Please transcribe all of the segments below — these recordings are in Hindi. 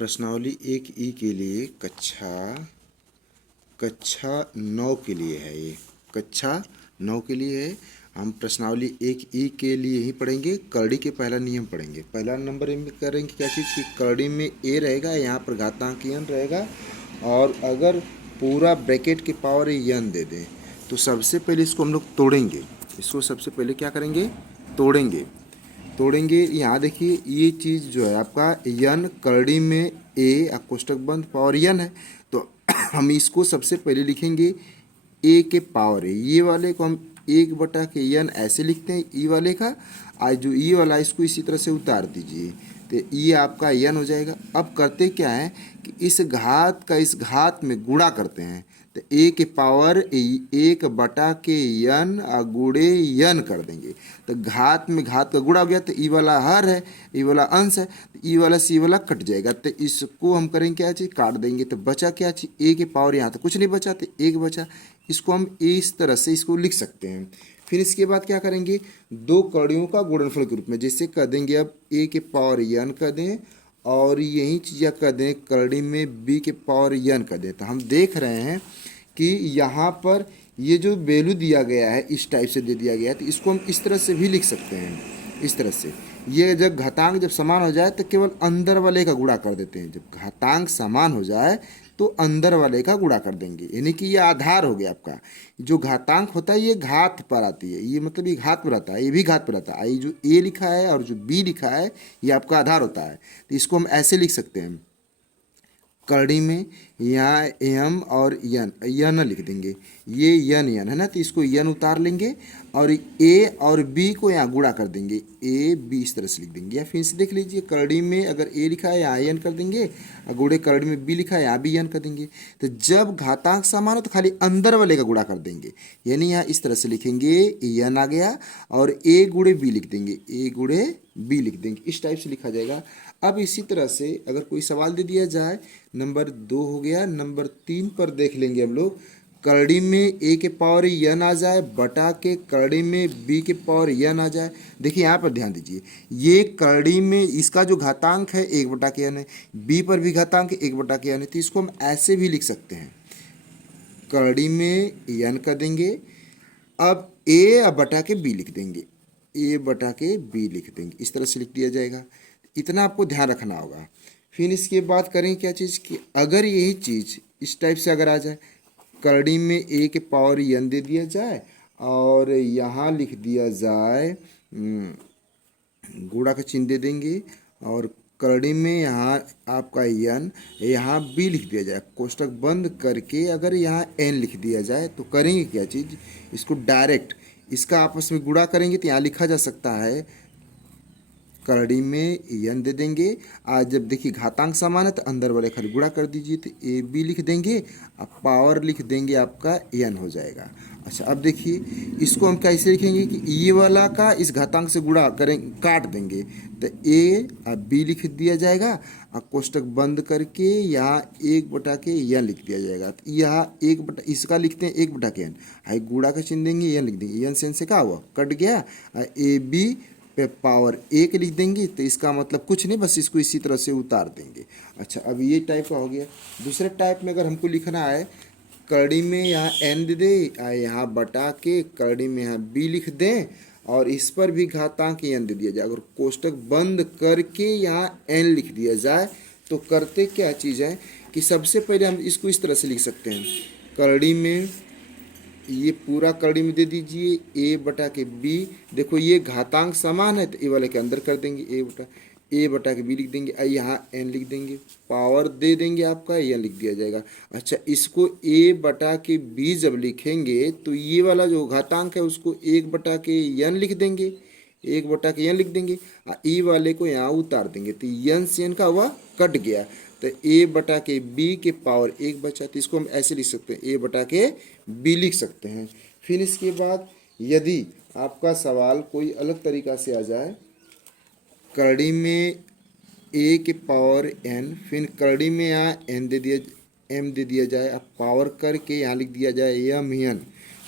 प्रश्नावली 1 ई के लिए कक्षा 9 के लिए है। ये कक्षा 9 के लिए है। हम प्रश्नावली 1 ई के लिए ही पढ़ेंगे। करड़ी के पहला नियम पढ़ेंगे। पहला नंबर में करेंगे क्या चीज़ की करड़ी में ए रहेगा, यहाँ पर घातांक यन रहेगा, और अगर पूरा ब्रैकेट के पावर यन दे दें तो सबसे पहले इसको हम लोग तोड़ेंगे। इसको सबसे पहले क्या करेंगे, तोड़ेंगे। यहाँ देखिए ये चीज़ जो है आपका यन करड़ी में ए कोष्टक बंद पावर यन है, तो हम इसको सबसे पहले लिखेंगे ए के पावर है। ये वाले को हम 1/के यन ऐसे लिखते हैं ई वाले का। आज जो ई वाला इसको इसी तरह से उतार दीजिए तो ये आपका यन हो जाएगा। अब करते क्या है कि इस घात का इस घात में गुणा करते हैं, तो ए के पावर 1/के यन गुणे यन कर देंगे। तो घात में घात का गुणा हो गया, तो ई वाला हर है, ई वाला अंश है, तो ई वाला सी वाला कट जाएगा। तो इसको हम करेंगे क्या चीज़, काट देंगे। तो बचा क्या चीज़, ए के पावर यहाँ तो कुछ नहीं बचा, तो 1 बचा। इसको हम इस तरह से इसको लिख सकते हैं। फिर इसके बाद क्या करेंगे, दो कड़ियों का गुणनफल के रूप में जैसे कर देंगे। अब ए के पावर यन कर दें और यही चीज़ कर दें करड़ी में बी के पावर यन कर दें। तो हम देख रहे हैं कि यहाँ पर ये जो वैल्यू दिया गया है इस टाइप से दे दिया गया है, तो इसको हम इस तरह से भी लिख सकते हैं। इस तरह से ये जब घातांक जब समान हो जाए तो केवल अंदर वाले का गुणा कर देते हैं। जब घातांक समान हो जाए तो अंदर वाले का गुणा कर देंगे, यानी कि ये आधार हो गया आपका। जो घातांक होता है ये घात पर आती है, ये मतलब ये घात पर आता है, ये भी घात पर आता है। ये जो ए लिखा है और जो बी लिखा है ये आपका आधार होता है। तो इसको हम ऐसे लिख सकते हैं, करड़ी में यहाँ एम और यन लिख देंगे। ये यन है ना, तो इसको यन उतार लेंगे और ए और बी को यहाँ गुणा कर देंगे, ए बी इस तरह से लिख देंगे। या फिर से देख लीजिए, करड़ी में अगर ए लिखा है यहाँ यन कर देंगे और गुणे करड़ी में बी लिखा है यहाँ भी यन कर देंगे। तो जब घातांक समान हो तो खाली अंदर वाले का गुणा कर देंगे, यानी यहाँ इस तरह से लिखेंगे, यन आ गया और ए गुणे बी लिख देंगे, ए गुणे बी लिख देंगे। इस टाइप से लिखा जाएगा। अब इसी तरह से अगर कोई सवाल दे दिया जाए, नंबर 2 हो गया, नंबर 3 पर देख लेंगे हम लोग। करड़ी में ए के पावर यन आ जाए बटा के करड़ी में बी के पावर यन आ जाए। देखिए यहाँ पर ध्यान दीजिए, ये करड़ी में इसका जो घातांक है 1/के यन है, बी पर भी घातांक 1/के यन है, तो इसको हम ऐसे भी लिख सकते हैं, करड़ी में यन कर देंगे, अब ए बटा के बी लिख देंगे, ए बटा के बी लिख देंगे। इस तरह से लिख दिया जाएगा। इतना आपको ध्यान रखना होगा। फिर इसके बाद करें क्या चीज़ कि अगर यही चीज़ इस टाइप से अगर आ जाए, करड़ी में ए के पावर यन दे दिया जाए और यहाँ लिख दिया जाए गुणा का चिन्ह दे देंगे, और करड़ी में यहाँ आपका यन, यहाँ बी लिख दिया जाए, कोष्टक बंद करके अगर यहाँ एन लिख दिया जाए, तो करेंगे क्या चीज़, इसको डायरेक्ट इसका आपस में गुणा करेंगे। तो यहाँ लिखा जा सकता है, करड़ी में यन दे देंगे। आज जब देखिए घातांक समान है तो अंदर वाले खाली गुणा कर दीजिए, तो ए बी लिख देंगे, अब पावर लिख देंगे, आपका यन हो जाएगा। अच्छा अब देखिए इसको हम कैसे लिखेंगे कि ये वाला का इस घातांक से गुणा करें, काट देंगे, तो ए अब बी लिख दिया जाएगा और कोष्टक बंद करके यहाँ 1/के यन लिख दिया जाएगा। तो यहाँ 1/, इसका लिखते हैं 1/के यन, हाई गुणा का चिन्ह देंगे, यन लिख देंगे, यन से क्या हुआ, कट गया, ए बी पे पावर 1 लिख देंगे। तो इसका मतलब कुछ नहीं, बस इसको इसी तरह से उतार देंगे। अच्छा अब ये टाइप का हो गया। दूसरे टाइप में अगर हमको लिखना है, करड़ी में यहाँ एन दे दे, यहाँ बटा के करड़ी में यहाँ बी लिख दें और इस पर भी घातांक एन दे दिया जाए। अगर कोष्टक बंद करके यहाँ एन लिख दिया जाए तो करते क्या चीज़ है कि सबसे पहले हम इसको इस तरह से लिख सकते हैं, करड़ी में ये पूरा करड़ी में दे दीजिए a/के b। देखो ये घातांक समान है तो ए वाले के अंदर कर देंगे, a/के b लिख देंगे, यहाँ n लिख देंगे, पावर दे देंगे, आपका यह लिख दिया जाएगा। अच्छा इसको a/के b जब लिखेंगे तो ये वाला जो घातांक है उसको 1/के n लिख देंगे, 1/के n लिख देंगे, ई वाले को यहाँ उतार देंगे, तो यन से n का हुआ कट गया, तो a/के b के पावर 1 बचा। तो इसको हम ऐसे लिख सकते हैं, a/के b लिख सकते हैं। फिर इसके बाद यदि आपका सवाल कोई अलग तरीका से आ जाए, करड़ी में a के पावर n, फिर करड़ी में यहाँ n दे दिया, m दे दिया जाए, अब पावर करके यहाँ लिख दिया जाए यम यन।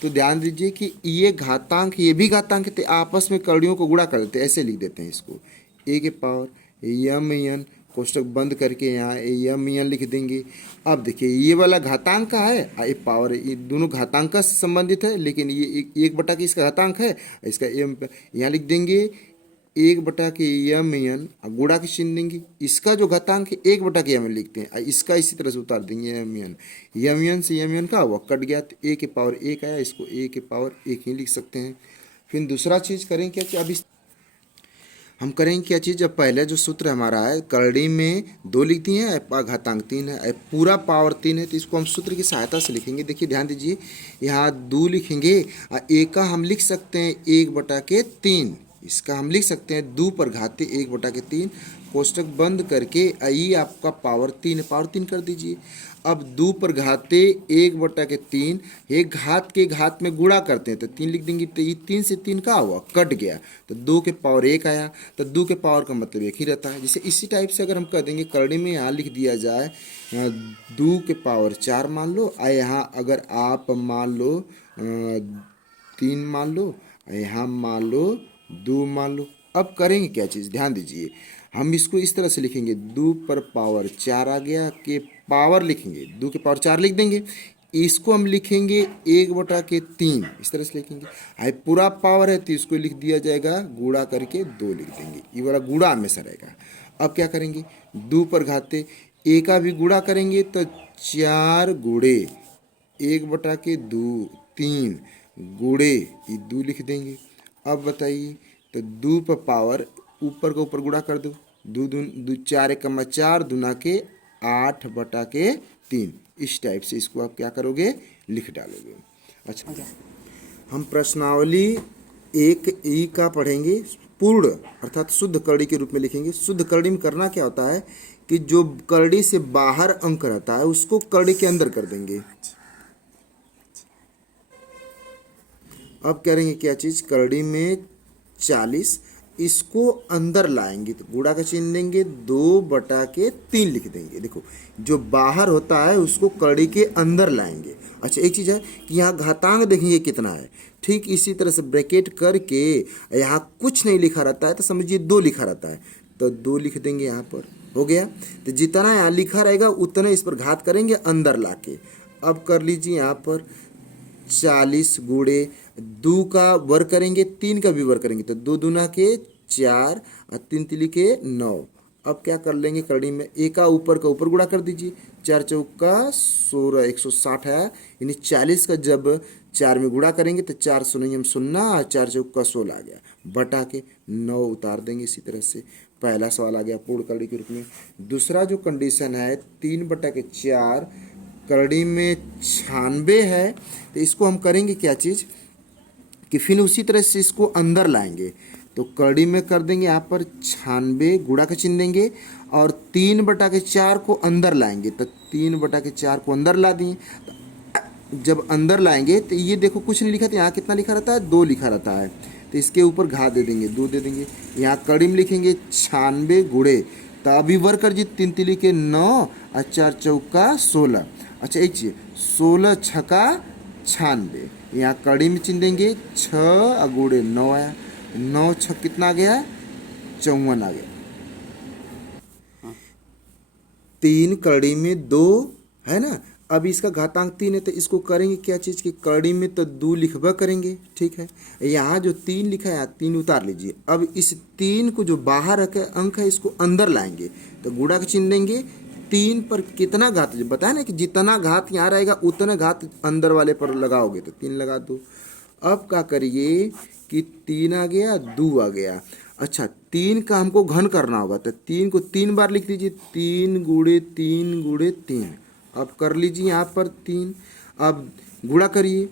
तो ध्यान दीजिए कि ये घातांक ये भी घातांक थे, आपस में कड़ियों को गुणा कर देते हैं, ऐसे लिख देते हैं इसको, a के पावर यम यन कोष्टक बंद करके यहाँ यम यन लिख देंगे। अब देखिए ये वाला घातांक का है और ये पावर है, ये दोनों घातांक से संबंधित है, लेकिन ये एक बटा के इसका घातांक है, इसका एम यहाँ लिख देंगे एक बटा के यम एन, गुणा के चिन्ह देंगे। इसका जो घातांक है एक बटा के यम एन लिखते हैं, इसका इसी तरह से उतार देंगे यम एन से यम एन का हुआ कट गया, तो ए के पावर एक आया, इसको ए के पावर एक ही लिख सकते हैं। फिर दूसरा चीज़ करें क्या कि अब हम करेंगे क्या चीज़, जब पहले जो सूत्र हमारा है करड़ी में 2 लिख दिए हैं, घातांक 3 है, पूरा पावर 3 है, तो इसको हम सूत्र की सहायता से लिखेंगे। देखिए ध्यान दीजिए, यहाँ 2 लिखेंगे और ए का हम लिख सकते हैं 1/3, इसका हम लिख सकते हैं 2 पर घाते 1/3, कोष्टक बंद करके आई आपका पावर 3 है, पावर 3 कर दीजिए। अब 2 पर घाते 1/3, एक घात के घात में गुणा करते हैं तो 3 लिख देंगे, तो ये 3 से 3 का हुआ कट गया, तो 2 के पावर 1 आया, तो 2 के पावर का मतलब 1 ही रहता है। जैसे इसी टाइप से अगर हम कह देंगे करड़ी में यहाँ लिख दिया जाए 2 के पावर 4 मान लो, और यहाँ अगर आप मान लो 3 मान लो, यहाँ मान लो 2 मान लो। अब करेंगे क्या चीज़, ध्यान दीजिए, हम इसको इस तरह से लिखेंगे 2 पर पावर 4 आ गया के पावर लिखेंगे 2 के पावर 4 लिख देंगे, इसको हम लिखेंगे 1/3, इस तरह से लिखेंगे। हाई पूरा पावर है तो इसको लिख दिया जाएगा गुणा करके 2 लिख देंगे, ये वाला गुणा हमेशा रहेगा। अब क्या करेंगे 2 पर घाते ए का भी गुणा करेंगे तो 4 गुणे 1/2 3 गुणे ये 2 लिख देंगे। अब बताइए, तो 2 पर पावर ऊपर का ऊपर गुणा कर दो, 2 4 1 4 दूना के 8/3, इस टाइप से इसको आप क्या करोगे लिख डालोगे। अच्छा, हम प्रश्नावली 1 का पढ़ेंगे, पूर्ण अर्थात शुद्ध करड़ी के रूप में लिखेंगे। शुद्ध करड़ी में करना क्या होता है कि जो करड़ी से बाहर अंक रहता है उसको करड़ी के अंदर कर देंगे। अब करेंगे क्या चीज़, करड़ी में 40, इसको अंदर लाएंगे तो गुणा का चिन्ह देंगे, 2/3 लिख देंगे। देखो जो बाहर होता है उसको करड़ी के अंदर लाएंगे। अच्छा, एक चीज़ है कि यहाँ घातांक देखेंगे कितना है, ठीक इसी तरह से ब्रैकेट करके यहाँ कुछ नहीं लिखा रहता है तो समझिए 2 लिखा रहता है, तो 2 लिख देंगे यहाँ पर, हो गया। तो जितना यहाँ लिखा रहेगा उतना इस पर घात करेंगे अंदर लाके। अब कर लीजिए यहाँ पर 40 गुणे 2 का वर्ग करेंगे, 3 का भी वर्ग करेंगे, तो 2 दूना के 4 और 3 तिली के 9। अब क्या कर लेंगे करड़ी में, ए का ऊपर गुणा कर दीजिए, 4 चौका 16 160 है, यानी 40 का जब 4 में गुणा करेंगे तो 4 शून्य 0 और 4 चौका 16 आ गया, बटा के 9 उतार देंगे। इसी तरह से पहला सवाल आ गया पूर्ण करड़ी के रूप में। दूसरा जो कंडीशन है 3/4 करड़ी में 96 है, तो इसको हम करेंगे क्या चीज़ कि फिर उसी तरह से इसको अंदर लाएंगे, तो करड़ी में कर देंगे यहाँ पर 96 गुणा का चिन्ह देंगे और 3/4 को अंदर लाएंगे, तो 3/4 को अंदर ला दिए। जब अंदर लाएंगे तो ये देखो कुछ नहीं लिखा था, यहाँ कितना लिखा रहता है 2 लिखा रहता है, तो इसके ऊपर घात दे देंगे 2 दे देंगे। यहाँ करड़ी में लिखेंगे 96 गुणे, तो अभी वर्ग कर जी 3 तिली के 9 और 4 चौका 16। अच्छा, एक चीज़ 16 छक्का 96, यहाँ कड़ी में चिन्ह देंगे 6 गुणे 9 आया, 9 6 कितना आ गया 54 आ गया। 3 कड़ी में 2 है ना, अब इसका घातांक 3 है तो इसको करेंगे क्या चीज़ की, कड़ी में तो 2 लिखवा करेंगे, ठीक है। यहाँ जो 3 लिखा है 3 उतार लीजिए। अब इस 3 को जो बाहर रखे अंक है इसको अंदर लाएंगे, तो गुणा का चिन्ह देंगे, 3 पर कितना घात, जो बताया ना कि जितना घात यहाँ रहेगा उतना घात अंदर वाले पर लगाओगे, तो 3 लगा दो। अब क्या करिए कि 3 आ गया 2 आ गया। अच्छा, 3 का हमको घन करना होगा, तो 3 को 3 बार लिख लीजिए, 3 गुणे 3 गुणे 3। अब कर लीजिए यहाँ पर 3, अब गुणा करिए,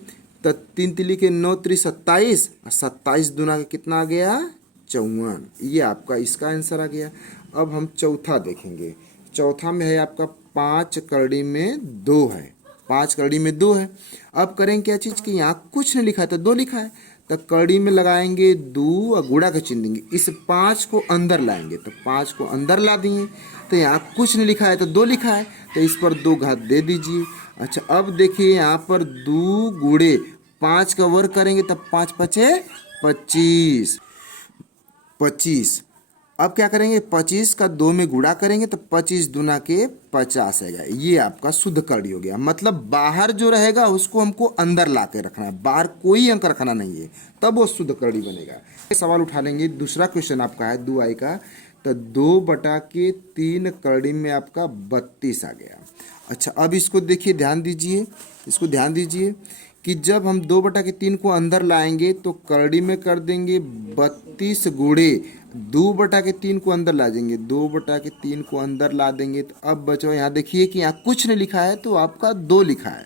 तो 3 तिली के 9 3 27, 27 दूना का कितना आ गया 54, ये आपका इसका आंसर आ गया। अब हम चौथा देखेंगे, चौथा में है आपका 5 करड़ी में 2 है, 5 करड़ी में 2 है। अब करेंगे क्या चीज़ कि यहाँ कुछ नहीं लिखा है तो 2 लिखा है, तो करड़ी में लगाएंगे 2 और गुणा का चिन्ह देंगे, इस 5 को अंदर लाएंगे, तो 5 को अंदर ला दिए, तो यहाँ कुछ नहीं लिखा है तो 2 लिखा है, तो इस पर 2 घात दे दीजिए। अच्छा, अब देखिए यहाँ पर 2 गुणे 5 का वर्ग करेंगे तब 5 5 25, अब क्या करेंगे, 25 का 2 में गुणा करेंगे तो 25 दूना के 50 आएगा। ये आपका शुद्ध करड़ी हो गया। मतलब बाहर जो रहेगा उसको हमको अंदर ला के रखना है, बाहर कोई अंक रखना नहीं है, तब वो शुद्ध करड़ी बनेगा। सवाल उठा लेंगे, दूसरा क्वेश्चन आपका है 2i का। तो 2/3 करड़ी में आपका 32 आ गया। अच्छा, अब इसको देखिए, ध्यान दीजिए, इसको ध्यान दीजिए कि जब हम 2/3 को अंदर लाएंगे तो करड़ी में कर देंगे 32 गुणे 2/3 को अंदर ला देंगे, 2/3 को अंदर ला देंगे तो अब बचो, यहाँ देखिए कि यहाँ कुछ नहीं लिखा है तो आपका 2 लिखा है,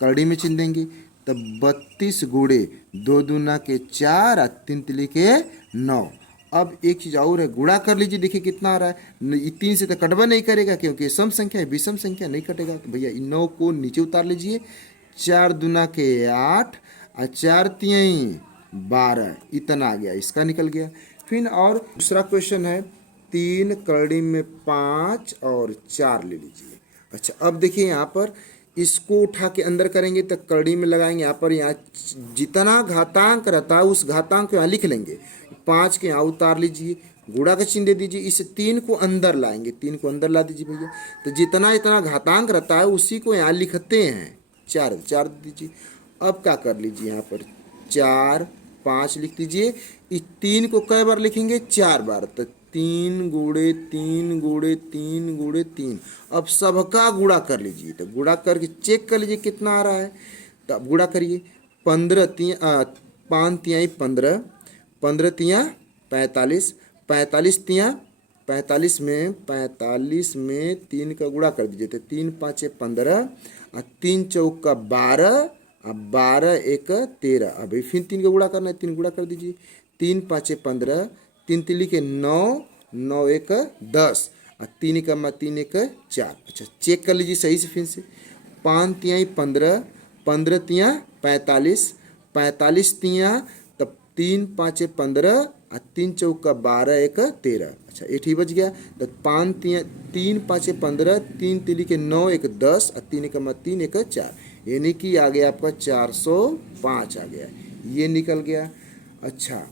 करड़ी में चिन्ह देंगे। तब 32 गुणे 2 दूना के 4 और 3 तिली के 9। अब एक चीज़ और है, गुणा कर लीजिए, देखिए कितना आ रहा है। 3 से तो कटवा नहीं करेगा क्योंकि सम संख्या है, विषम संख्या नहीं कटेगा। तो भैया 9 को नीचे उतार लीजिए, 4 दूना के 8 और 4 तिहाई 12, इतना आ गया, इसका निकल गया। फिर और दूसरा क्वेश्चन है, 3 करड़ी में 5 और 4 ले लीजिए। अच्छा, अब देखिए यहाँ पर इसको उठा के अंदर करेंगे तो करड़ी में लगाएंगे, यहाँ पर यहाँ जितना घातांक रहता है उस घातांक को यहाँ लिख लेंगे। 5 के यहाँ उतार लीजिए, गुणा का चिन्ह दे दीजिए, इस 3 को अंदर लाएंगे, 3 को अंदर ला दीजिए भैया। तो जितना जितना घातांक रहता है उसी को यहाँ लिखते हैं, 4 4 दीजिए। अब क्या कर लीजिए, यहाँ पर 4 5 लिख दीजिए। इस 3 को कई बार लिखेंगे, 4 बार। तो 3 गुणे 3 गुणे 3 गुणे 3। अब सबका गुणा कर लीजिए, तो गुणा करके चेक कर लीजिए कितना आ रहा है। तो अब गुणा करिए, 5 तिहाई 15, 15 तिया 45, 45 में 3 का गुणा कर दीजिए, तो 3 5 15 और 3 चौका 12 और 12 1 13। अभी फिर 3 का गुणा करना है, 3 गुणा कर दीजिए, 3 5 15, 3 तिली के 9, 9 1 10 और 3 का 3 1 4। अच्छा, चेक कर लीजिए सही से फिर से। 5 तिहाई 15, 15 तिया 45, 45 तिया, तब 3 5 15 और 3 चौका 12 1 13। अच्छा, ये ठीक बच गया। तो 3 5 15, 3 तिली के 9 1 10 और 3 का 3 1 4, यानी कि आ गया आपका 405 आ गया, ये निकल गया। अच्छा,